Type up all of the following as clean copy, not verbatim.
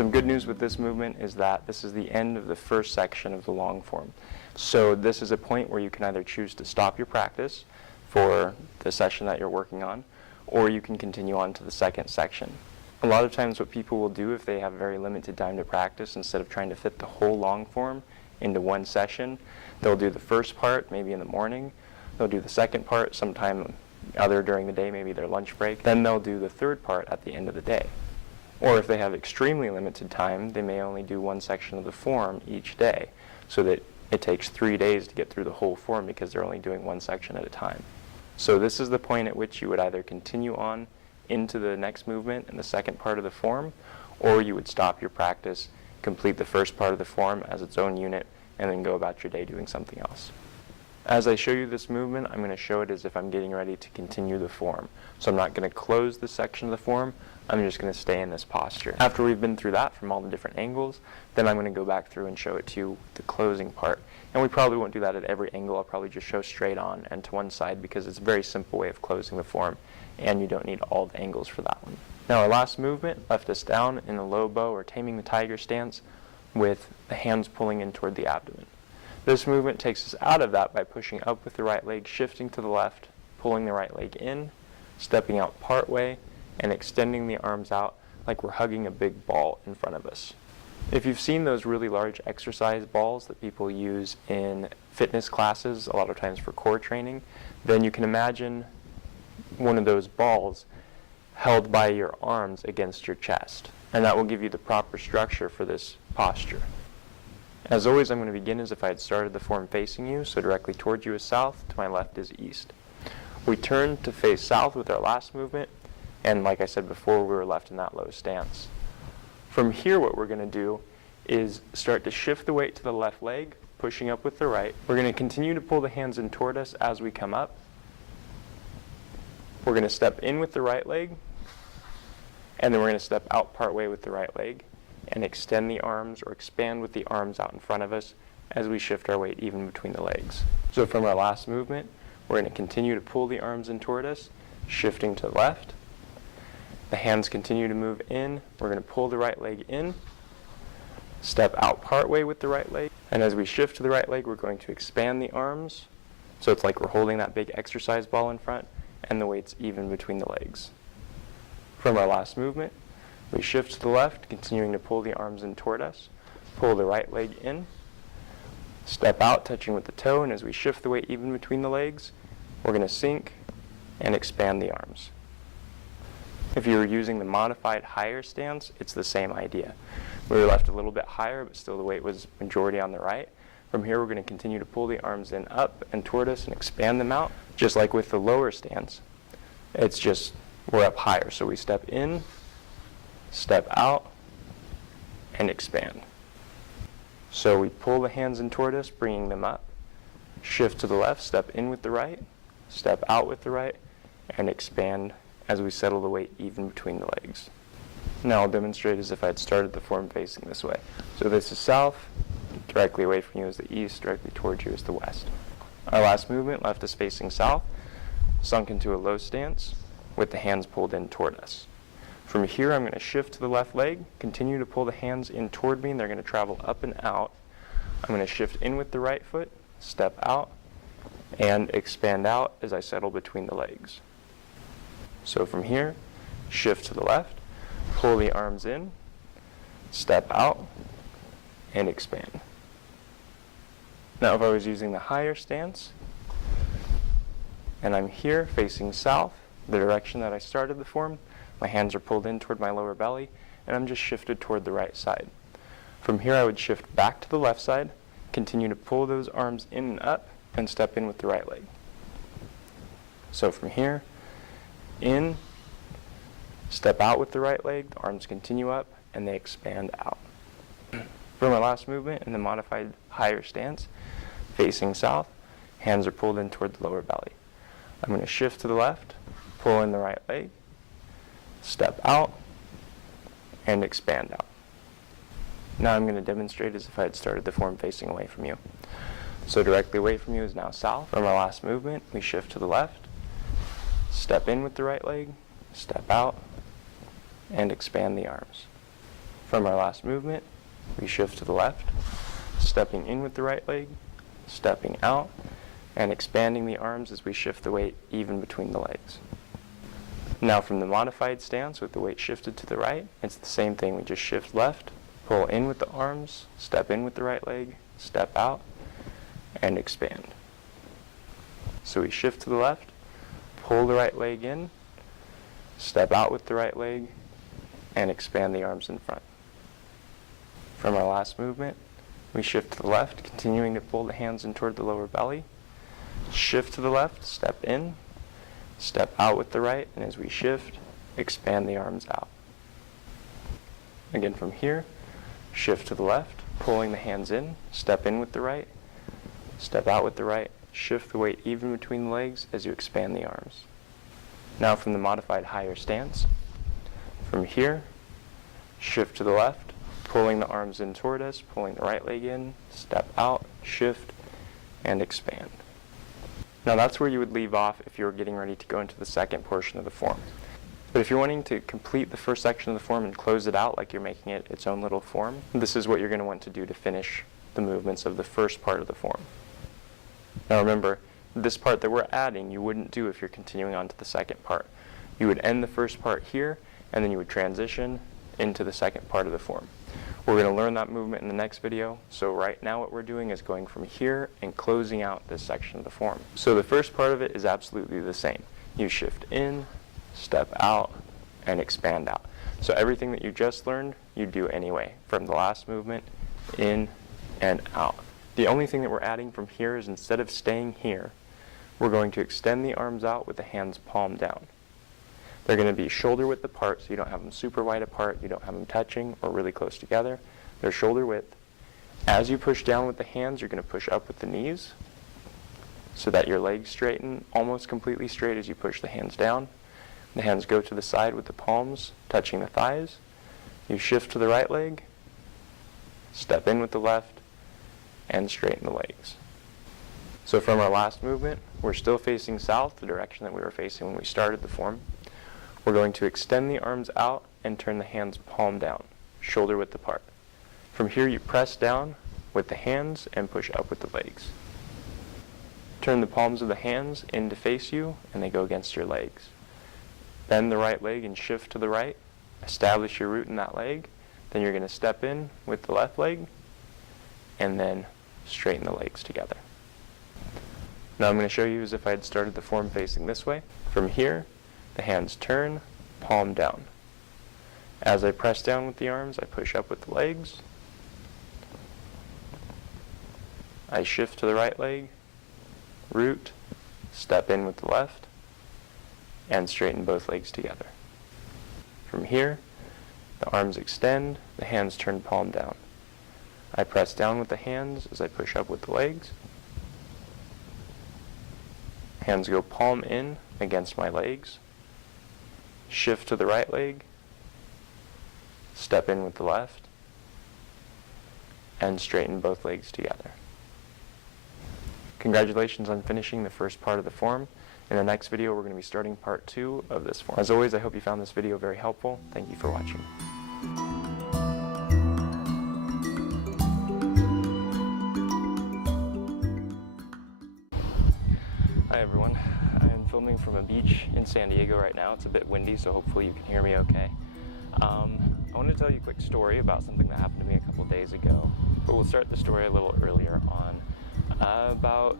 Some good news with this movement is that this is the end of the first section of the long form. So this is a point where you can either choose to stop your practice for the session that you're working on, or you can continue on to the second section. A lot of times what people will do if they have very limited time to practice, instead of trying to fit the whole long form into one session, they'll do the first part maybe in the morning, they'll do the second part sometime other during the day, maybe their lunch break, then they'll do the third part at the end of the day. Or if they have extremely limited time, they may only do one section of the form each day, so that it takes 3 days to get through the whole form because they're only doing one section at a time. So this is the point at which you would either continue on into the next movement in the second part of the form, or you would stop your practice, complete the first part of the form as its own unit, and then go about your day doing something else. As I show you this movement, I'm going to show it as if I'm getting ready to continue the form. So I'm not going to close this section of the form, I'm just going to stay in this posture. After we've been through that from all the different angles, then I'm going to go back through and show it to you the closing part. And we probably won't do that at every angle. I'll probably just show straight on and to one side because it's a very simple way of closing the form, and you don't need all the angles for that one. Now our last movement left us down in a low bow or taming the tiger stance with the hands pulling in toward the abdomen. This movement takes us out of that by pushing up with the right leg, shifting to the left, pulling the right leg in, stepping out part way, and extending the arms out like we're hugging a big ball in front of us. If you've seen those really large exercise balls that people use in fitness classes, a lot of times for core training, then you can imagine one of those balls held by your arms against your chest. And that will give you the proper structure for this posture. As always, I'm going to begin as if I had started the form facing you, so directly towards you is south, to my left is east. We turn to face south with our last movement, and like I said before, we were left in that low stance. From here, what we're going to do is start to shift the weight to the left leg, pushing up with the right. We're going to continue to pull the hands in toward us as we come up. We're going to step in with the right leg, and then we're going to step out part way with the right leg and extend the arms or expand with the arms out in front of us as we shift our weight even between the legs. So from our last movement, we're going to continue to pull the arms in toward us, shifting to the left. The hands continue to move in. We're going to pull the right leg in, step out part way with the right leg, and as we shift to the right leg, we're going to expand the arms, so it's like we're holding that big exercise ball in front, and the weight's even between the legs. From our last movement, we shift to the left, continuing to pull the arms in toward us, pull the right leg in, step out, touching with the toe, and as we shift the weight even between the legs, we're going to sink and expand the arms. If you were using the modified higher stance, it's the same idea. We were left a little bit higher, but still the weight was majority on the right. From here, we're going to continue to pull the arms in up and toward us and expand them out, just like with the lower stance. It's just we're up higher, so we step in, step out, and expand. So we pull the hands in toward us, bringing them up, shift to the left, step in with the right, step out with the right, and expand as we settle the weight even between the legs. Now I'll demonstrate as if I had started the form facing this way. So this is south, directly away from you is the east, directly towards you is the west. Our last movement left us facing south, sunk into a low stance with the hands pulled in toward us. From here, I'm going to shift to the left leg, continue to pull the hands in toward me, and they're going to travel up and out. I'm going to shift in with the right foot, step out, and expand out as I settle between the legs. So from here, shift to the left, pull the arms in, step out, and expand. Now if I was using the higher stance, and I'm here facing south, the direction that I started the form, my hands are pulled in toward my lower belly, and I'm just shifted toward the right side. From here I would shift back to the left side, continue to pull those arms in and up, and step in with the right leg. So from here, in, step out with the right leg, the arms continue up, and they expand out. For my last movement in the modified higher stance, facing south, hands are pulled in toward the lower belly. I'm going to shift to the left, pull in the right leg, step out, and expand out. Now I'm going to demonstrate as if I had started the form facing away from you. So directly away from you is now south. From our last movement, we shift to the left, step in with the right leg, step out, and expand the arms. From our last movement, we shift to the left, stepping in with the right leg, stepping out, and expanding the arms as we shift the weight even between the legs. Now from the modified stance with the weight shifted to the right, it's the same thing. We just shift left, pull in with the arms, step in with the right leg, step out, and expand. So we shift to the left, pull the right leg in, step out with the right leg, and expand the arms in front. From our last movement, we shift to the left, continuing to pull the hands in toward the lower belly. Shift to the left, step in, step out with the right, and as we shift, expand the arms out. Again from here, shift to the left, pulling the hands in, step in with the right, step out with the right, shift the weight even between the legs as you expand the arms. Now from the modified higher stance, from here, shift to the left, pulling the arms in toward us, pulling the right leg in, step out, shift, and expand. Now that's where you would leave off if you were getting ready to go into the second portion of the form. But if you're wanting to complete the first section of the form and close it out like you're making it its own little form, this is what you're going to want to do to finish the movements of the first part of the form. Now remember, this part that we're adding you wouldn't do if you're continuing on to the second part. You would end the first part here, and then you would transition into the second part of the form. We're going to learn that movement in the next video, so right now what we're doing is going from here and closing out this section of the form. So the first part of it is absolutely the same. You shift in, step out, and expand out. So everything that you just learned, you do anyway, from the last movement, in and out. The only thing that we're adding from here is instead of staying here, we're going to extend the arms out with the hands palm down. They're going to be shoulder width apart, so you don't have them super wide apart, you don't have them touching or really close together. They're shoulder width. As you push down with the hands, you're going to push up with the knees so that your legs straighten almost completely straight as you push the hands down. The hands go to the side with the palms touching the thighs. You shift to the right leg, step in with the left, and straighten the legs. So from our last movement, we're still facing south, the direction that we were facing when we started the form. We're going to extend the arms out and turn the hands palm down, shoulder width apart. From here you press down with the hands and push up with the legs. Turn the palms of the hands in to face you, and they go against your legs. Bend the right leg and shift to the right. Establish your root in that leg. Then you're going to step in with the left leg, and then straighten the legs together. Now I'm going to show you as if I had started the form facing this way. From here, the hands turn, palm down. As I press down with the arms, I push up with the legs. I shift to the right leg, root, step in with the left, and straighten both legs together. From here, the arms extend, the hands turn palm down. I press down with the hands as I push up with the legs. Hands go palm in against my legs. Shift to the right leg, step in with the left, and straighten both legs together. Congratulations on finishing the first part of the form. In the next video, we're going to be starting part 2 of this form. As always, I hope you found this video very helpful. Thank you for watching. Hi everyone. I'm filming from a beach in San Diego right now. It's a bit windy, so hopefully you can hear me okay. I want to tell you a quick story about something that happened to me a couple days ago, but we'll start the story a little earlier on. About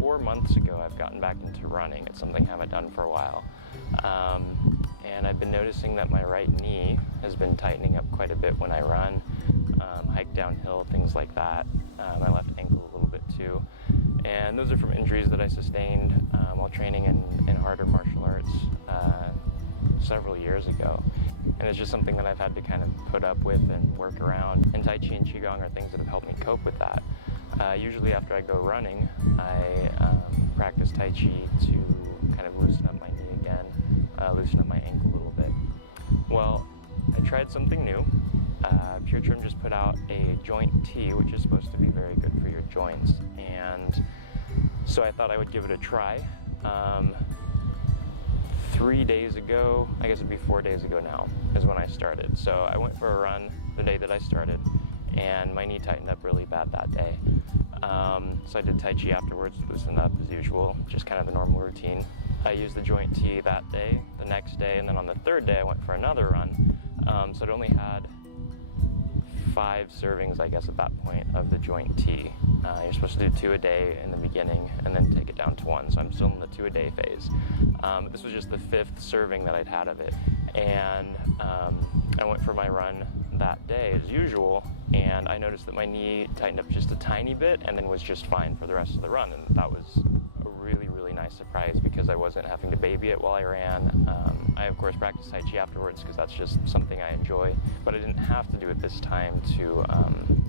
4 months ago, I've gotten back into running. It's something I haven't done for a while. And I've been noticing that my right knee has been tightening up quite a bit when I run, hike downhill, things like that. My left ankle a little bit too. And those are from injuries that I sustained while training in harder martial arts several years ago. And it's just something that I've had to kind of put up with and work around. And Tai Chi and Qigong are things that have helped me cope with that. Usually after I go running, I practice Tai Chi to kind of loosen up my knee again, loosen up my ankle a little bit. Well, I tried something new. Pure Trim just put out a joint tea, which is supposed to be very good for your joints. And so I thought I would give it a try. 3 days ago, I guess it'd be 4 days ago now, is when I started. So I went for a run the day that I started, and my knee tightened up really bad that day. So I did Tai Chi afterwards to loosen up as usual, just kind of the normal routine. I used the joint T that day, the next day, and then on the third day I went for another run. So it only had 5 servings, I guess, at that point of the joint T. You're supposed to do 2 a day in the beginning and then take it down to 1, so I'm still in the 2 a day phase. This was just the 5th serving that I'd had of it, and I went for my run that day as usual, and I noticed that my knee tightened up just a tiny bit and then was just fine for the rest of the run, and that was a really, really nice surprise because I wasn't having to baby it while I ran. I of course practiced Tai Chi afterwards because that's just something I enjoy, but I didn't have to do it this time to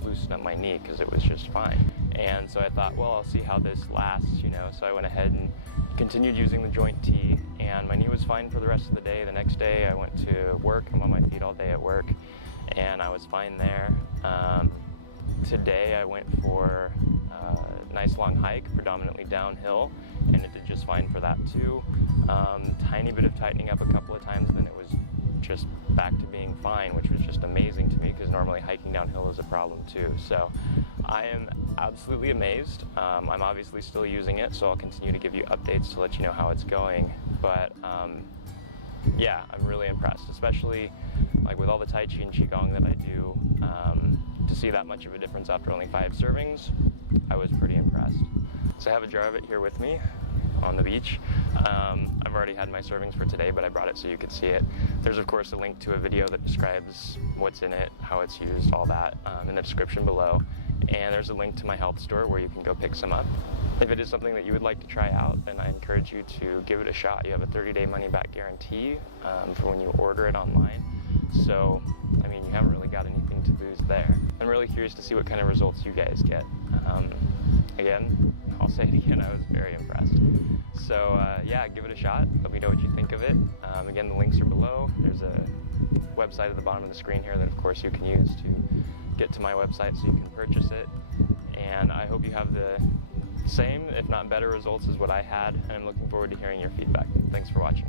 loosen up my knee because it was just fine. And so I thought, well, I'll see how this lasts, you know, so I went ahead and continued using the joint T, and my knee was fine for the rest of the day. The next day I went to work. I'm on my feet all day at work, and I was fine there. Today I went for a nice long hike, predominantly downhill, and it did just fine for that too. Tiny bit of tightening up a couple of times, then it was just back to being fine, which was just amazing to me because normally hiking downhill is a problem too. So I am absolutely amazed. I'm obviously still using it, so I'll continue to give you updates to let you know how it's going. But yeah, I'm really impressed, especially like with all the Tai Chi and Qigong that I do. To see that much of a difference after only 5 servings, I was pretty impressed. So I have a jar of it here with me on the beach. I've already had my servings for today, but I brought it so you could see it. There's of course a link to a video that describes what's in it, how it's used, all that in the description below. And there's a link to my health store where you can go pick some up. If it is something that you would like to try out, then I encourage you to give it a shot. You have a 30-day money-back guarantee for when you order it online. So, I mean, you haven't really got anything to lose there. I'm really curious to see what kind of results you guys get. Again, I'll say it again, I was very impressed. So yeah, give it a shot. Let me know what you think of it. Again, the links are below. There's a website at the bottom of the screen here that of course you can use to get to my website so you can purchase it. And I hope you have the same, if not better results as what I had, and I'm looking forward to hearing your feedback. Thanks for watching.